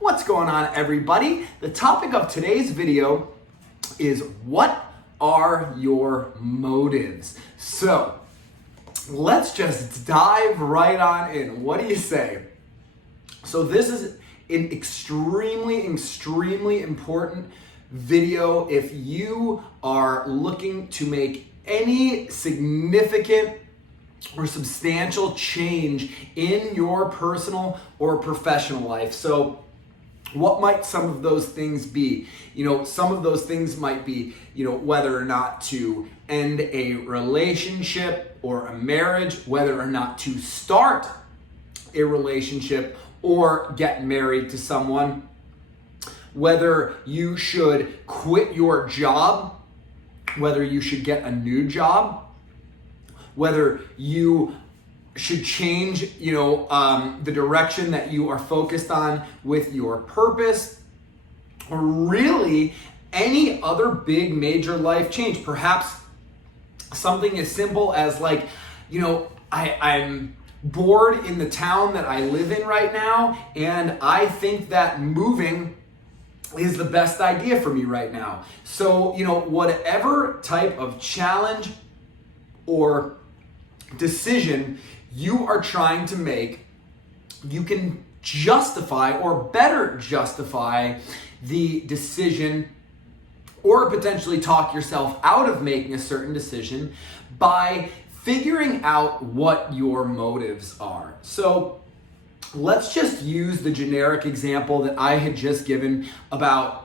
What's going on, everybody? The topic of today's video is what are your motives? So let's just dive right on in. What do you say? So this is an extremely important video if you are looking to make any significant or substantial change in your personal or professional life. So what might some of those things be? Some of those things might be, whether or not to end a relationship or a marriage, whether or not to start a relationship or get married to someone, whether you should quit your job, whether you should get a new job, whether you should change, the direction that you are focused on with your purpose, or really any other big major life change. Perhaps something as simple as I'm bored in the town that I live in right now, and I think that moving is the best idea for me right now. So, whatever type of challenge or decision you are trying to make, you can justify or better justify the decision or potentially talk yourself out of making a certain decision by figuring out what your motives are. So let's just use the generic example that I had just given about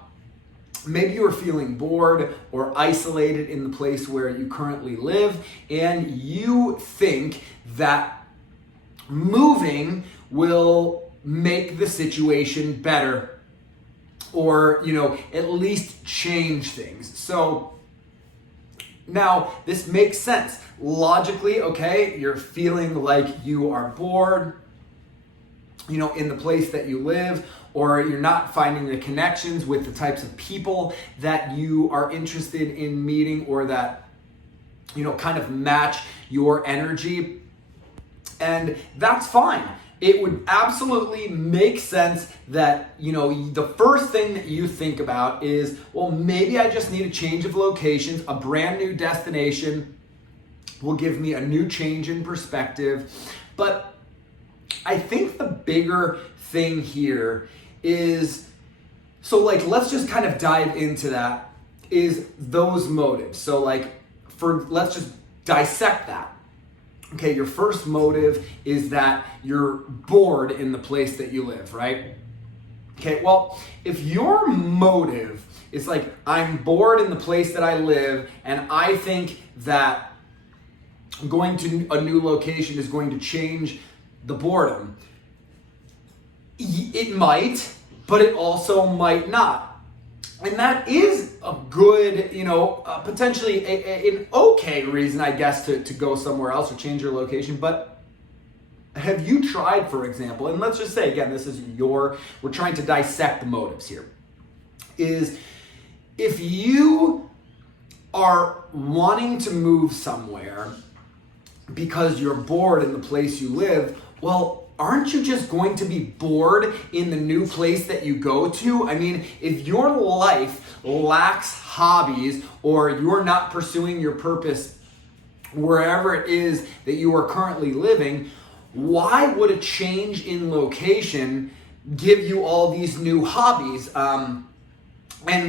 maybe you are feeling bored or isolated in the place where you currently live, and you think that moving will make the situation better or, at least change things. So now this makes sense. Logically, okay, you're feeling like you are bored, in the place that you live, or you're not finding the connections with the types of people that you are interested in meeting or that, kind of match your energy. And that's fine. It would absolutely make sense that, the first thing that you think about is, well, maybe I just need a change of locations. A brand new destination will give me a new change in perspective. But I think the bigger thing here is, let's just kind of dive into that, is those motives. So let's just dissect that. Okay, your first motive is that you're bored in the place that you live, right? Okay, well, if your motive is I'm bored in the place that I live, and I think that going to a new location is going to change the boredom, it might, but it also might not. And that is a good, potentially an okay reason, I guess, to go somewhere else or change your location. But have you tried, for example, and let's just say, again, we're trying to dissect the motives here, is if you are wanting to move somewhere because you're bored in the place you live, well, aren't you just going to be bored in the new place that you go to? I mean, if your life lacks hobbies or you're not pursuing your purpose wherever it is that you are currently living, why would a change in location give you all these new hobbies and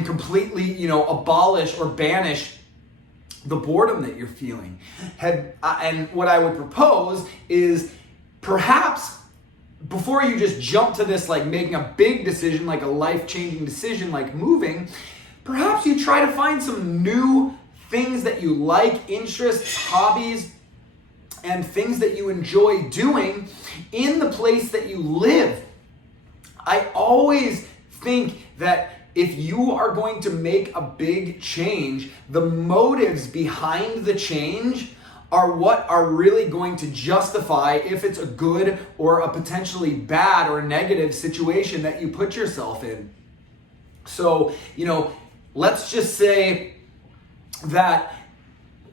completely, abolish or banish the boredom that you're feeling? And what I would propose is, perhaps before you just jump to this, making a big decision, a life-changing decision like moving, perhaps you try to find some new things that you like, interests, hobbies, and things that you enjoy doing in the place that you live. I always think that if you are going to make a big change, the motives behind the change are what are really going to justify if it's a good or a potentially bad or negative situation that you put yourself in. So, let's just say that,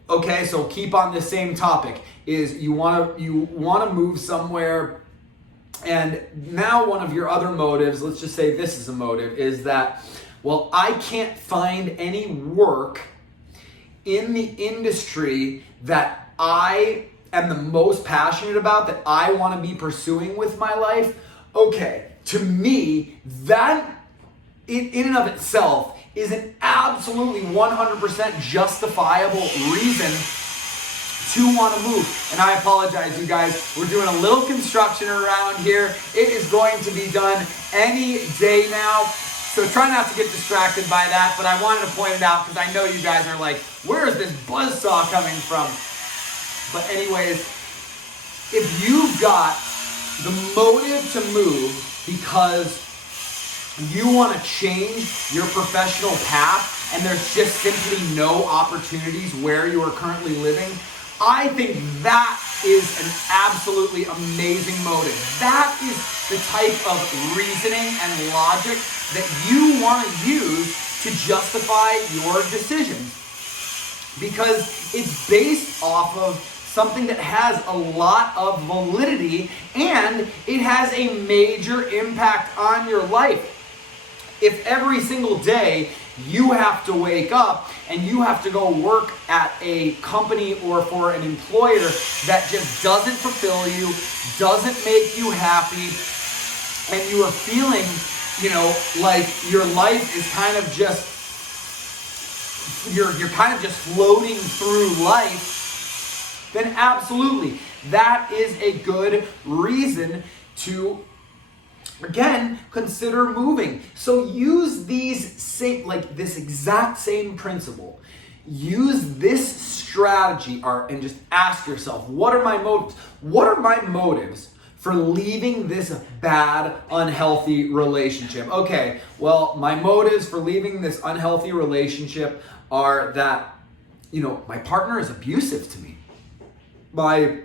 okay, so keep on the same topic, is you want to move somewhere And now one of your other motives, let's just say this is a motive, is that, well, I can't find any work in the industry that I am the most passionate about, that I want to be pursuing with my life. Okay, to me, that in and of itself is an absolutely 100% justifiable reason to want to move. And I apologize, you guys. We're doing a little construction around here. It is going to be done any day now. So try not to get distracted by that, but I wanted to point it out because I know you guys are like, where is this buzzsaw coming from? But anyways, if you've got the motive to move because you want to change your professional path and there's just simply no opportunities where you are currently living, I think that is an absolutely amazing motive. That is the type of reasoning and logic that you want to use to justify your decisions, because it's based off of something that has a lot of validity and it has a major impact on your life. If every single day you have to wake up and you have to go work at a company or for an employer that just doesn't fulfill you, doesn't make you happy, and you are feeling, like your life is kind of just, you're kind of just floating through life, then absolutely, that is a good reason to, again, consider moving. So use this exact same principle. Use this strategy, and just ask yourself, what are my motives? What are my motives for leaving this bad, unhealthy relationship? Okay, well, my motives for leaving this unhealthy relationship are that, my partner is abusive to me. My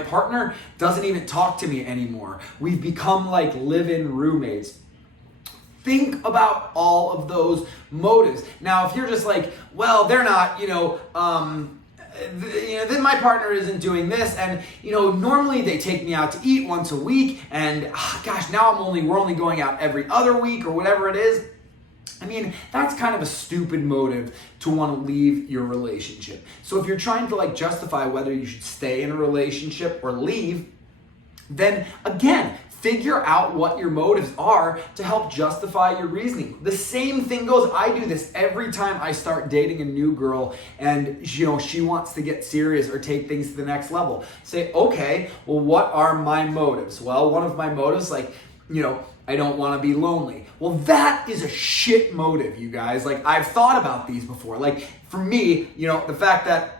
partner doesn't even talk to me anymore. We've become like live-in roommates. Think about all of those motives. Now, if you're just like, well, they're not, then my partner isn't doing this, and normally they take me out to eat once a week, and now we're only going out every other week or whatever it is. I mean, that's kind of a stupid motive to want to leave your relationship. So if you're trying to justify whether you should stay in a relationship or leave, then again, figure out what your motives are to help justify your reasoning. The same thing goes, I do this every time I start dating a new girl and she wants to get serious or take things to the next level. Say, okay, well, what are my motives? Well, one of my motives, I don't want to be lonely. Well, that is a shit motive, you guys. I've thought about these before. For me, the fact that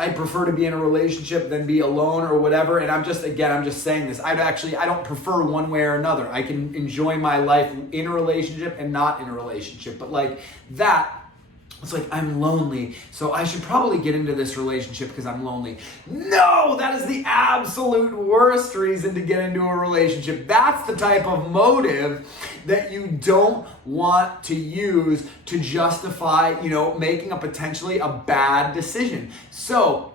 I prefer to be in a relationship than be alone or whatever, and I'm just saying this. I don't prefer one way or another. I can enjoy my life in a relationship and not in a relationship. But it's I'm lonely, so I should probably get into this relationship because I'm lonely. No, that is the absolute worst reason to get into a relationship. That's the type of motive that you don't want to use to justify, making a potentially a bad decision. So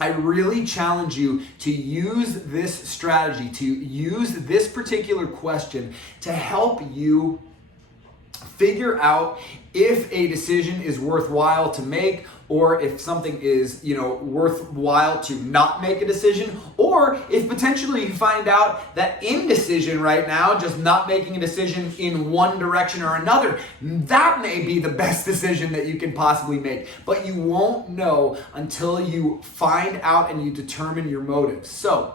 I really challenge you to use this strategy, to use this particular question to help you figure out if a decision is worthwhile to make, or if something is, worthwhile to not make a decision, or if potentially you find out that indecision right now, just not making a decision in one direction or another, that may be the best decision that you can possibly make. But you won't know until you find out and you determine your motives. So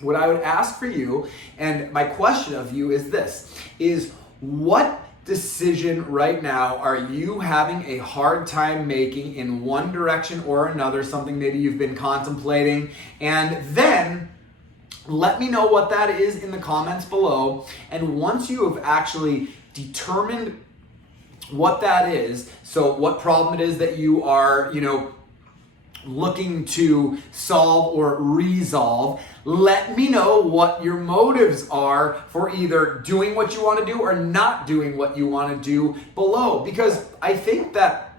what I would ask for you, and my question of you is this, is what decision right now are you having a hard time making in one direction or another, something maybe you've been contemplating, and then let me know what that is in the comments below. And once you have actually determined what that is, so what problem it is that you are, looking to solve or resolve, let me know what your motives are for either doing what you want to do or not doing what you want to do below. Because I think that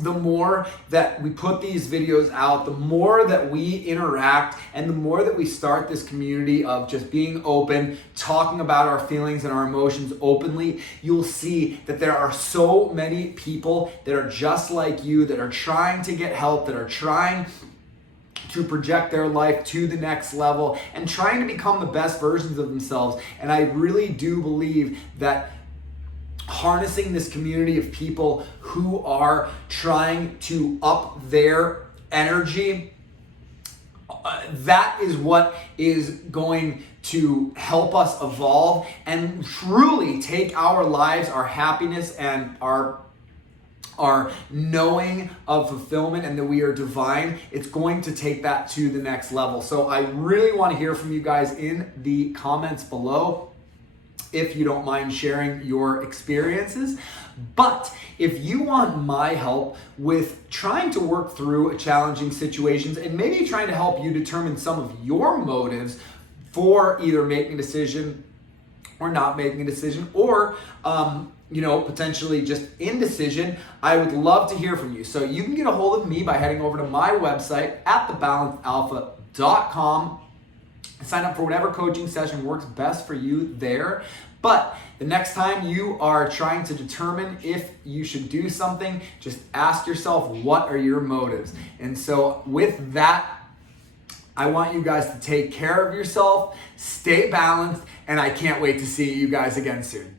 the more that we put these videos out, the more that we interact, and the more that we start this community of just being open, talking about our feelings and our emotions openly, you'll see that there are so many people that are just like you, that are trying to get help, that are trying to project their life to the next level and trying to become the best versions of themselves. And I really do believe that harnessing this community of people who are trying to up their energy, that is what is going to help us evolve and truly take our lives, our happiness, and our knowing of fulfillment and that we are divine. It's going to take that to the next level. So I really want to hear from you guys in the comments below, if you don't mind sharing your experiences. But if you want my help with trying to work through challenging situations and maybe trying to help you determine some of your motives for either making a decision or not making a decision, or potentially just indecision, I would love to hear from you. So you can get a hold of me by heading over to my website at thebalancedalpha.com. Sign up for whatever coaching session works best for you there. But the next time you are trying to determine if you should do something, just ask yourself, what are your motives? And so with that, I want you guys to take care of yourself, stay balanced, and I can't wait to see you guys again soon.